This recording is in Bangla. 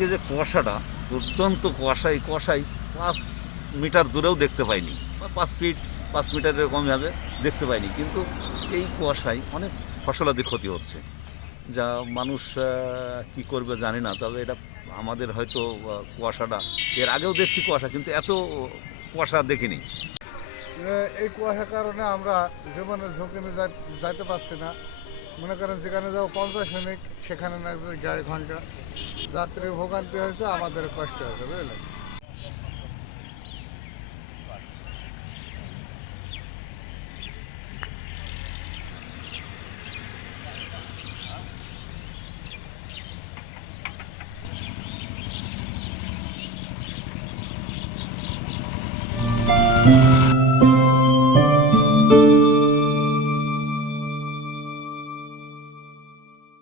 আজকে যে কুয়াশাটা, দুর্দান্ত কুয়াশা, এই কুয়াশায় পাঁচ মিটার দূরেও দেখতে পাইনি। পাঁচ ফিট পাঁচ মিটারের কম হবে, দেখতে পাইনি। কিন্তু এই কুয়াশায় অনেক ফসলাদি ক্ষতি হচ্ছে। যা মানুষ কি করবে জানি না, তবে এটা আমাদের হয়তো কুয়াশাটা, এর আগেও দেখছি কুয়াশা, কিন্তু এত কুয়াশা দেখিনি। এই কুয়াশার কারণে আমরা জীবনের ঝুঁকি যাইতে পারছি না। মনে করেন যেখানে যাও পঞ্চাশ মিনিট, সেখানে না দেড় ঘণ্টা। যাত্রীর ভোগান্তি হয়েছে, আমাদের কষ্ট হয়েছে, বুঝলেন?